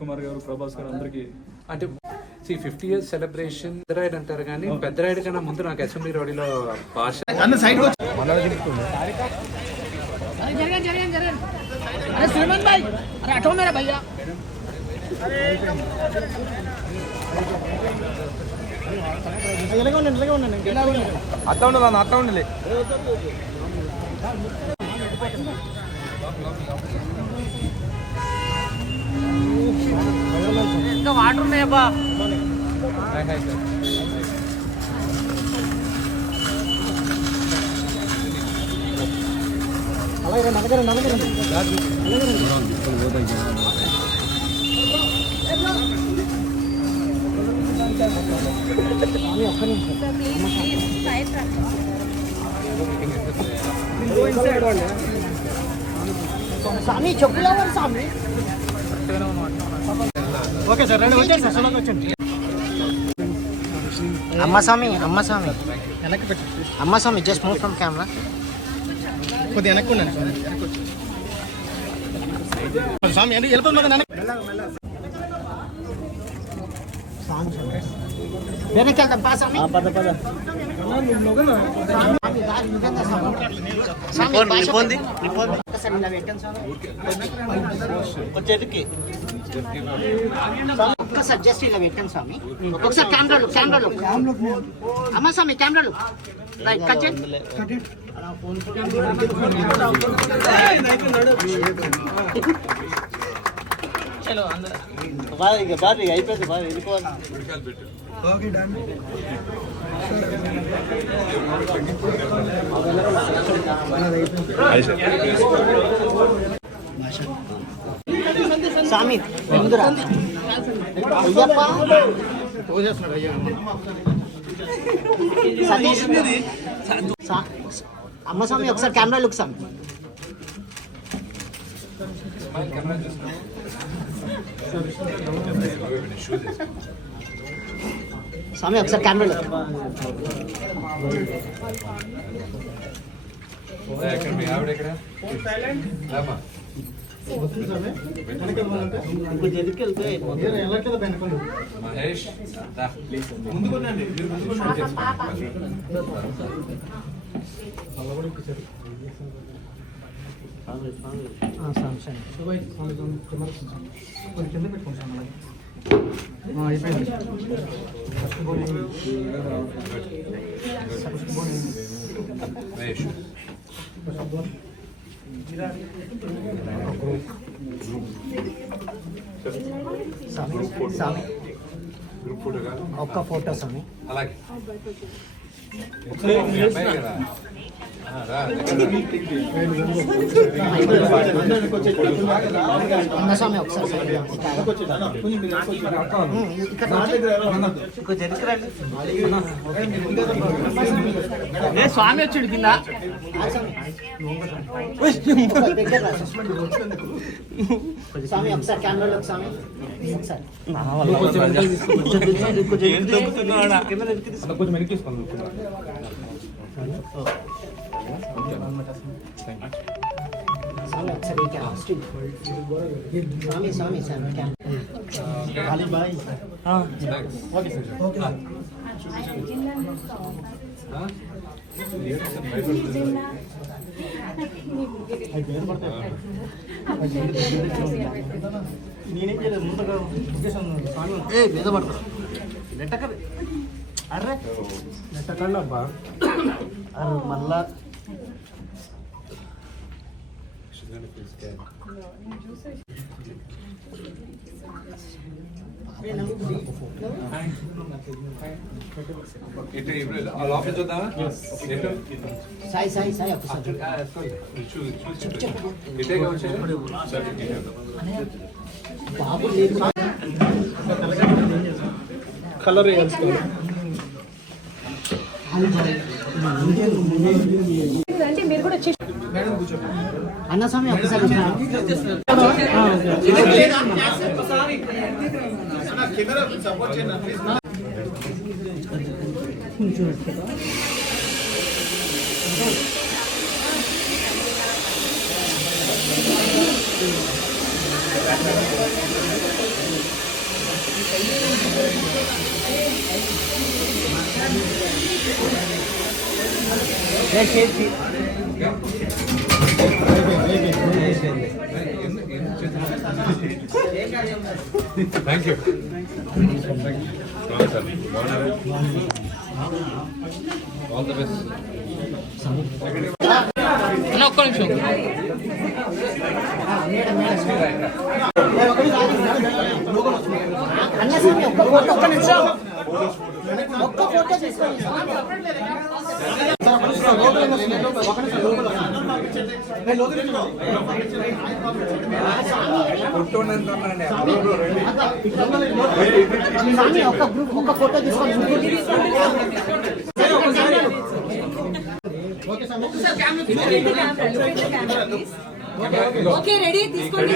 కుమార్ గారు, ప్రభాస్ గారు అందరికి అంటే 50 years సెలబ్రేషన్ పెద్దరాయుడు అంటారు కానీ పెద్దరాయుడు కన్నా ముందు నాకు అసెంబ్లీ రోడ్లో భాష అట్లా ఉండదు అన్న, అట్లా ఉండలే. ఇంకా వాటర్ ఉన్నాయబ్బా. స్వామి చెప్పులు స్వామి. ఓకే సార్, రండి వచ్చాను సార్, సొంతంగా వచ్చాను. అమ్మస్వామి అమ్మస్వామి అమ్మస్వామి జస్ట్ మూవ్ ఫ్రమ్ కెమెరా. కొద్దిగా వెనక్కి ఉన్నాను స్వామి, అంటే వెళ్ళిపోతుంది. వెనక్కి వెళ్తాం పా స్వామి. ఒక్కసారి జస్ట్ ఇలా పెట్టండి స్వామి. ఒకసారి కెమెరాలు అమ్మ స్వామి కెమెరాలు రైట్ కట్ చేయండి. అయిపోయింది బాగా వెళ్ళిపోవాలి. స్వామి ముందురా సతీష్ అమ్మ స్వామి ఒకసారి కెమెరా లుక్ స్వామి. స్వామి ఒకసారి కెమెరా లుక్. మహేష్ ఒక్క ఫోటో స్వామి. అలాగే స్వామి ఒకసారి స్వామి వచ్చాడు కింద. స్వామి ఒకసారి కెమెరాలో స్వామి ఒకసారి కొంచెం వెనక్కి తీసుకోండి. స్వామి ఒకసారి స్వామి స్వామి స్వామి ఓకే సార్. నేనేం చేయలేదు, ముందుగా బెదపడతారు అర్రే నెట్టకండి అబ్బా. మళ్ళా సాయి సాయి సాయి ఒకసారి బాబు లేదు కలర్ అన్న స్వామి ఒకసారి thank you. All the best. ఒక్క నిమిషం. అన్నస్వామి ఒక్క నిమిషం. ఒక్క ఫోటో తీసుకోండి. ఒక్క ఫోటో తీసుకోండి. ఓకే రెడీ తీసుకోండి.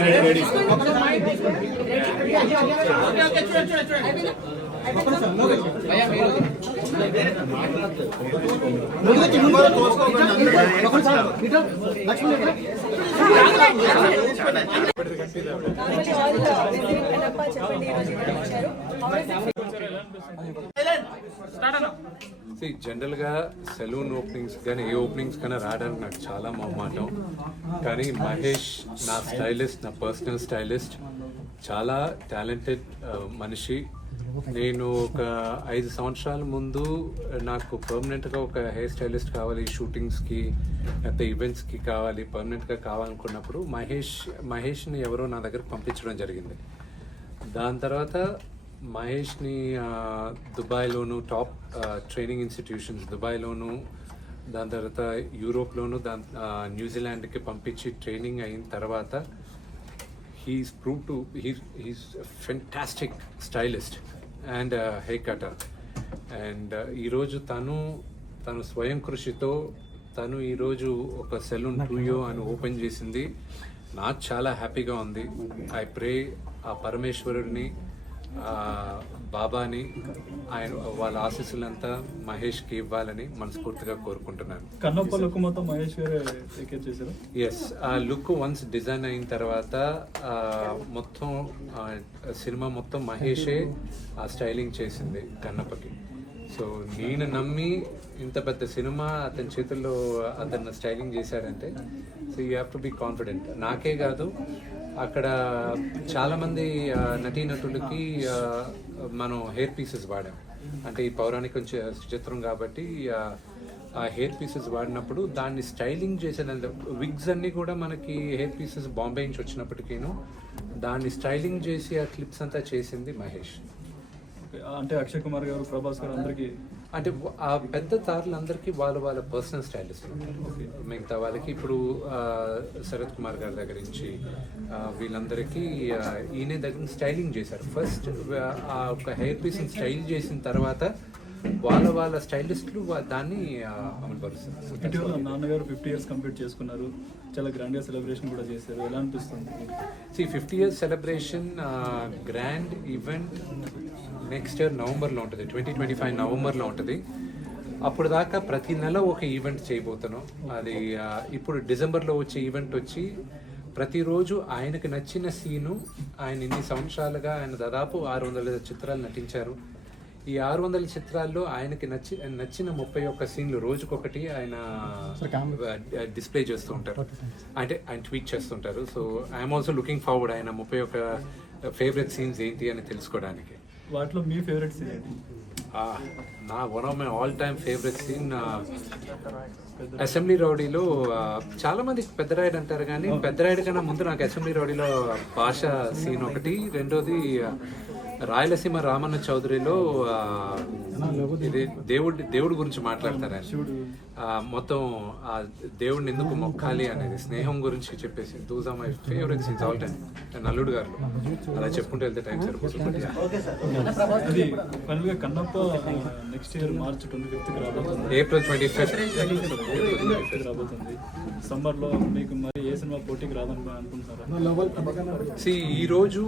జనరల్ గా సెలూన్ ఓపెనింగ్స్ కానీ ఏ ఓపెనింగ్స్ కానీ రావడానికి నాకు చాలా మొహమాటం. కానీ మహేష్ నా స్టైలిస్ట్, నా పర్సనల్ స్టైలిస్ట్, చాలా టాలెంటెడ్ మనిషి. నేను ఒక 5 సంవత్సరాల ముందు నాకు పర్మనెంట్గా ఒక హెయిర్ స్టైలిస్ట్ కావాలి, షూటింగ్స్కి లేకపోతే ఈవెంట్స్కి కావాలి, పర్మనెంట్గా కావాలనుకున్నప్పుడు మహేష్ని ఎవరో నా దగ్గరకు పంపించడం జరిగింది. దాని తర్వాత మహేష్ని దుబాయ్లోను టాప్ ట్రైనింగ్ ఇన్స్టిట్యూషన్స్ దుబాయ్లోను, దాని తర్వాత యూరోప్లోను, న్యూజిలాండ్కి పంపించి ట్రైనింగ్ అయిన తర్వాత he's proved to he's a fantastic stylist and hair cutter. And ఈరోజు తను స్వయం కృషితో తను ఈరోజు ఒక సెలూన్ టూయో అని ఓపెన్ చేసింది. నాకు చాలా హ్యాపీగా ఉంది. ఐ ప్రే ఆ పరమేశ్వరుడిని, బాబాని, ఆయన వాళ్ళ ఆశీస్సులంతా మహేష్కి ఇవ్వాలని మనస్ఫూర్తిగా కోరుకుంటున్నాను. కన్నప్ప లుక్ మొత్తం మహేష్ గారే టేక్ చేశారు. ఎస్, ఆ లుక్ వన్స్ డిజైన్ అయిన తర్వాత మొత్తం సినిమా మొత్తం మహేషే ఆ స్టైలింగ్ చేసింది కన్నప్పకి. సో నేను నమ్మి ఇంత పెద్ద సినిమా అతని చేతుల్లో అతను స్టైలింగ్ చేశాడంటే so you have to be confident. నాకే కాదు, అక్కడ చాలామంది నటీనటులకి మనం హెయిర్ పీసెస్ వాడాం. అంటే ఈ పౌరాణిక చిత్రం కాబట్టి ఆ హెయిర్ పీసెస్ వాడినప్పుడు దాన్ని స్టైలింగ్ చేసేదంటే విగ్స్ అన్నీ కూడా మనకి హెయిర్ పీసెస్ బాంబే నుంచి వచ్చినప్పటికీను దాన్ని స్టైలింగ్ చేసి ఆ క్లిప్స్ అంతా చేసింది మహేష్. అంటే అక్షయ్ కుమార్ గారు, ప్రభాస్ గారు అందరికీ అంటే ఆ పెద్ద తారులందరికీ వాళ్ళ పర్సనల్ స్టైలిస్ట్ ఉంటారు. మిగతా వాళ్ళకి ఇప్పుడు శరత్ కుమార్ గారి దగ్గర నుంచి వీళ్ళందరికీ ఈయన దగ్గర స్టైలింగ్ చేశారు. ఫస్ట్ ఆ ఒక హెయిర్ పీస్ని స్టైల్ చేసిన తర్వాత వాళ్ళ స్టైలిస్టులు దాన్ని అమలుపరుస్తారు. ఇటీవల నాన్నగారు 50 years కంప్లీట్ చేసుకున్నారు. చాలా గ్రాండ్గా సెలబ్రేషన్ కూడా చేశారు. ఎలా అనిపిస్తుంది? 50 years celebration grand event next year నవంబర్లో ఉంటుంది, 2025 నవంబర్లో ఉంటుంది. అప్పుడు దాకా ప్రతి నెల ఒక ఈవెంట్ చేయబోతున్నాం. అది ఇప్పుడు డిసెంబర్లో వచ్చే ఈవెంట్ వచ్చి ప్రతిరోజు ఆయనకు నచ్చిన సీను, ఆయన ఇన్ని సంవత్సరాలుగా ఆయన దాదాపు 600 చిత్రాలు నటించారు. ఈ 600 చిత్రాల్లో ఆయనకి నచ్చిన 31 సీన్లు రోజుకొకటి ఆయన డిస్ప్లే చేస్తూ ఉంటారు, అంటే ఆయన ట్వీట్ చేస్తుంటారు. So I'm also looking forward ఆయన 31 ఫేవరెట్ సీన్స్ ఏంటి అని తెలుసుకోవడానికి. వాటిలో మీ ఫేవరెట్ సీన్ ఏంటి? నా one of my all time favourite scene assembly రౌడీలో. చాలా మంది పెద్దరాయుడు అంటారు కానీ పెద్దరాయుడు కన్నా ముందు నాకు అసెంబ్లీ రౌడీలో భాష సీన్ ఒకటి, రెండోది రాయలసీమ రామన్న చౌదరిలో ఇది దేవుడి గురించి మాట్లాడతారు. మొత్తం ఆ దేవుడిని ఎందుకు మొక్కాలి అనేది, స్నేహం గురించి చెప్పేసి those are my favourite scenes all time. నల్లుడు గారు అలా చెప్పుకుంటూ వెళ్తే టైం సరిపోతుంది. అది ఫైనల్గా Kannappa next year March 25th రాబోతుంది. April 25th రాబోతుంది. సమ్మర్లో మీకు మరి ఏ సినిమా పోటీకి రాదని అనుకుంటున్నారా? ఈరోజు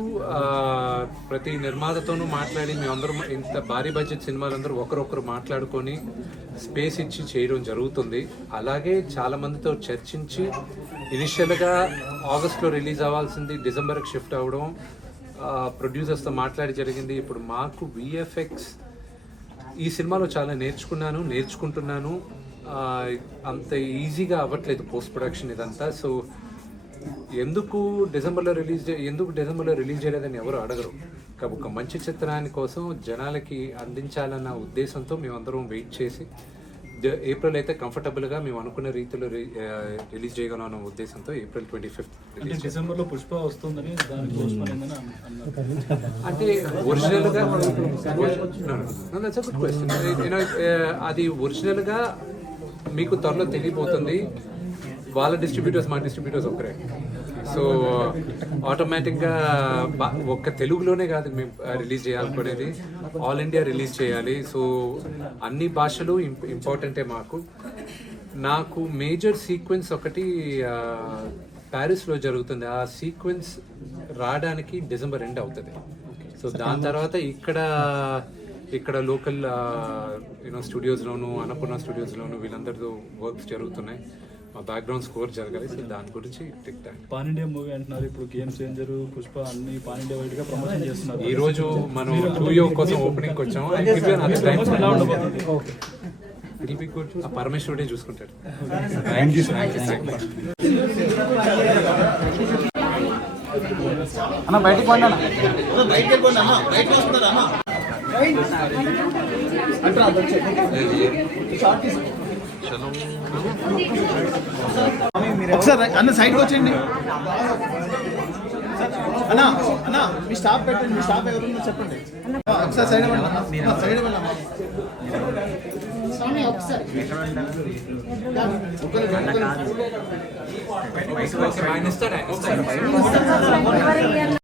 ప్రతి నిర్మాతతోనూ మాట్లాడి మేమందరం ఇంత భారీ బడ్జెట్ సినిమాలందరూ ఒకరొకరు మాట్లాడుకొని స్పేస్ ఇచ్చి చేయడం జరుగుతుంది. అలాగే చాలా మందితో చర్చించి ఇనిషియల్గా ఆగస్ట్లో రిలీజ్ అవ్వాల్సింది డిసెంబర్కి షిఫ్ట్ అవ్వడం, ప్రొడ్యూసర్స్తో మాట్లాడి జరిగింది. ఇప్పుడు మాకు విఎఫ్ఎక్స్ ఈ సినిమాలో చాలా నేర్చుకుంటున్నాను. అంత ఈజీగా అవ్వట్లేదు పోస్ట్ ప్రొడక్షన్ ఇదంతా. సో ఎందుకు డిసెంబర్లో రిలీజ్ చేయలేదని ఎవరు అడగరు. ఒక మంచి చిత్రాన్ని కోసం జనాలకి అందించాలన్న ఉద్దేశంతో మేమందరం వెయిట్ చేసి ఏప్రిల్ అయితే కంఫర్టబుల్గా మేము అనుకున్న రీతిలో రిలీజ్ చేయగలం అన్న ఉద్దేశంతో ఏప్రిల్ 25th డిసెంబర్లో పుష్ప వస్తుందని అంటే ఒరిజినల్గా అది ఒరిజినల్గా మీకు త్వరలో తెలియబోతుంది. వాళ్ళ డిస్ట్రిబ్యూటర్స్ మా డిస్ట్రిబ్యూటర్స్ ఒకరే. సో ఆటోమేటిక్గా ఒక్క తెలుగులోనే కాదు మేము రిలీజ్ చేయాలనుకునేది, ఆల్ ఇండియా రిలీజ్ చేయాలి. సో అన్ని భాషలు ఇంపార్టెంటే మాకు. నాకు మేజర్ సీక్వెన్స్ ఒకటి ప్యారిస్లో జరుగుతుంది. ఆ సీక్వెన్స్ రావడానికి డిసెంబర్ ఎండ్ అవుతుంది. సో దాని తర్వాత ఇక్కడ లోకల్ స్టూడియోస్లోను, అన్నపూర్ణ స్టూడియోస్లోను వీళ్ళందరితో వర్క్స్ జరుగుతున్నాయి. మా బ్యాక్గ్రౌండ్ స్కోర్ జరగాలి. సో దాని గురించి tick talk. Pan India movie అంటున్నారు. ఇప్పుడు గేమ్ చేంజర్, పుష్ప అన్ని పాన్ ఇండియా వైడ్ గా ప్రమోషన్ చేస్తున్నారు. ఈ రోజు మనం 2 కోసం ఓపెనింగ్ వచ్చాము. ఆ పరమేశ్వరుడే చూసుకుంటాడు. అన్న బయటికి పోండి అన్న. ఒకసారి అన్న సైడ్కి వచ్చేయండి. అన్న అన్న మీ స్టాప్ పెట్టండి. మీ స్టాప్ ఎవరు చెప్పండి. ఒకసారి సైడ్ సైడ్ స్వామి ఒకసారి ఆయన ఇస్తాడు.